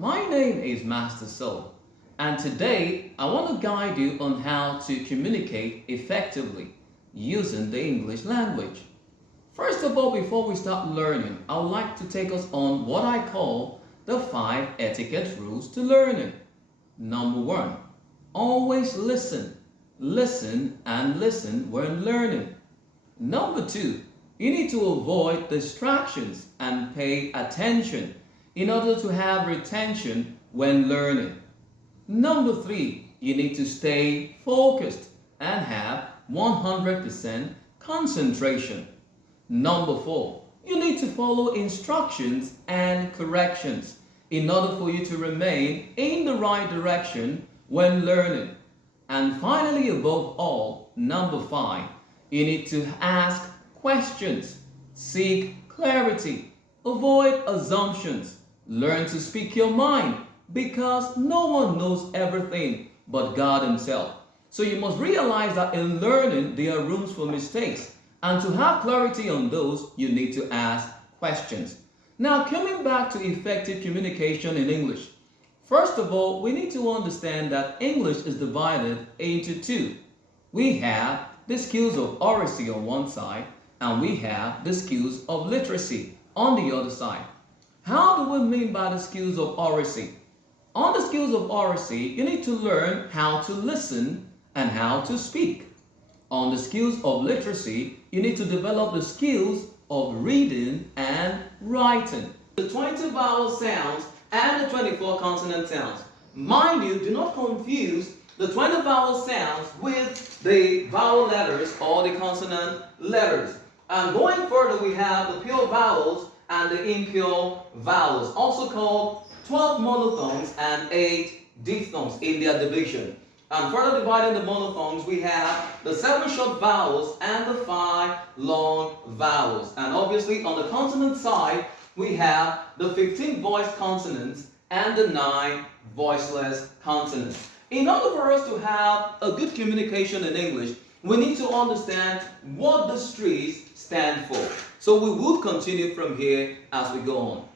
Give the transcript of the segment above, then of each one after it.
My name is Master Soul, and today I want to guide you on how to communicate effectively using the English language. First of all, before we start learning, I would like to take us on what I call the 5 etiquette rules to learning. Number 1, always listen. Listen and listen when learning. Number 2, you need to avoid distractions and pay attention in order to have retention when learning. Number 3, you need to stay focused and have 100% concentration. Number 4, you need to follow instructions and corrections in order for you to remain in the right direction when learning. And finally, above all, number 5, you need to ask questions, seek clarity, avoid assumptions, learn to speak your mind because no one knows everything but God Himself. So you must realize that in learning there are rooms for mistakes, and to have clarity on those, you need to ask questions. Now, coming back to effective communication in English, first of all, we need to understand that English is divided into two. We have the skills of oracy on one side, and we have the skills of literacy on the other side. How do we mean by the skills of oracy? On the skills of oracy, you need to learn how to listen and how to speak. On the skills of literacy, you need to develop the skills of reading and writing. The 20 vowel sounds and the 24 consonant sounds. Mind you, do not confuse the 20 vowel sounds with the vowel letters or the consonant letters. And going further, we have the pure vowels and the impure vowels, also called 12 monophones and 8 diphthongs in their division. And further dividing the monophones, we have the 7 short vowels and the 5 long vowels. And obviously on the consonant side, we have the 15 voiced consonants and the 9 voiceless consonants. In order for us to have a good communication in English, we need to understand what the streets stand for. So we will continue from here as we go on.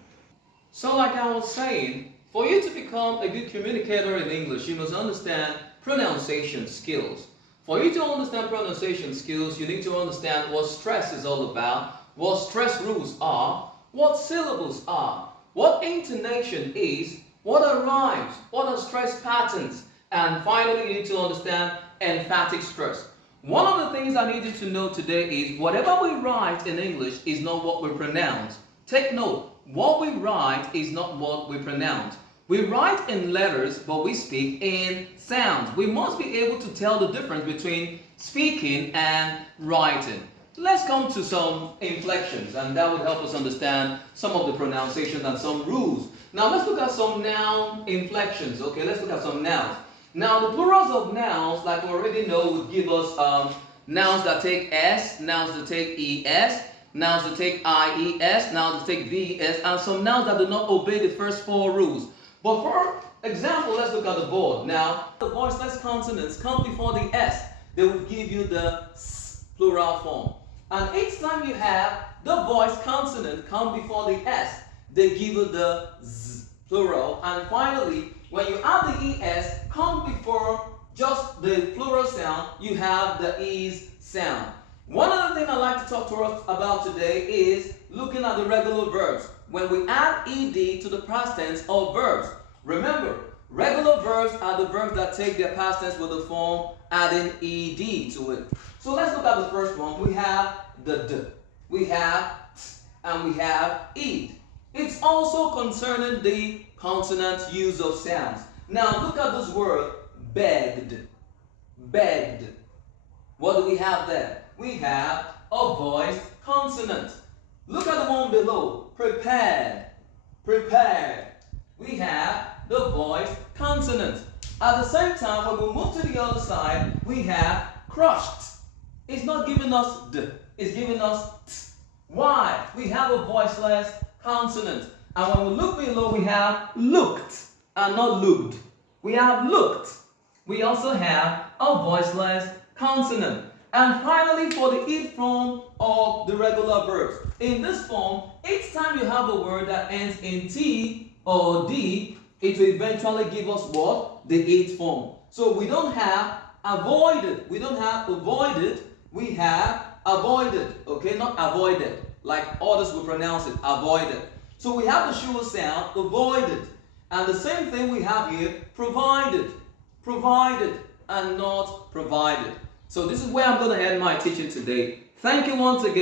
So like I was saying, for you to become a good communicator in English, you must understand pronunciation skills. For you to understand pronunciation skills, you need to understand what stress is all about, what stress rules are, what syllables are, what intonation is, what are rhymes, what are stress patterns, and finally you need to understand emphatic stress. One of the things I need you to know today is whatever we write in English is not what we pronounce. Take note, what we write is not what we pronounce. We write in letters, but we speak in sounds. We must be able to tell the difference between speaking and writing. Let's come to some inflections, and that would help us understand some of the pronunciations and some rules. Now let's look at some noun inflections. Okay, let's look at some nouns. Now the plurals of nouns, like we already know, would give us nouns that take S, nouns that take ES, nouns that take IES, nouns that take VES, and some nouns that do not obey the first 4 rules. But for example, let's look at the board. Now, the voiceless consonants come before the S. They will give you the S plural form. And each time you have the voice consonant come before the S, they give you the Z plural. And finally, when you add the ES, come before just the plural sound, you have the ES sound. One other thing I'd like to talk to us about today is looking at the regular verbs. When we add ed to the past tense of verbs, remember, regular verbs are the verbs that take their past tense with the form adding ed to it. So let's look at the first one. We have the d, we have t, and we have ed. It's also concerning the consonant use of sounds. Now look at this word, begged. Begged. What do we have there? We have a voiced consonant. Look at the one below, prepared. Prepared. We have the voiced consonant. At the same time, when we move to the other side, we have crushed. It's not giving us d, it's giving us t. Why? We have a voiceless consonant. And when we look below, we have looked and not looked. We have looked. We also have a voiceless consonant. And finally, for the ed form of the regular verbs. In this form, each time you have a word that ends in T or D, it will eventually give us what? The eighth form. So we don't have avoided. We don't have avoided. We have avoided. Okay, not avoided. Like others will pronounce it, avoided. So we have the sure sound, avoided. And the same thing we have here, provided. Provided and not provided. So this is where I'm going to end my teaching today. Thank you once again.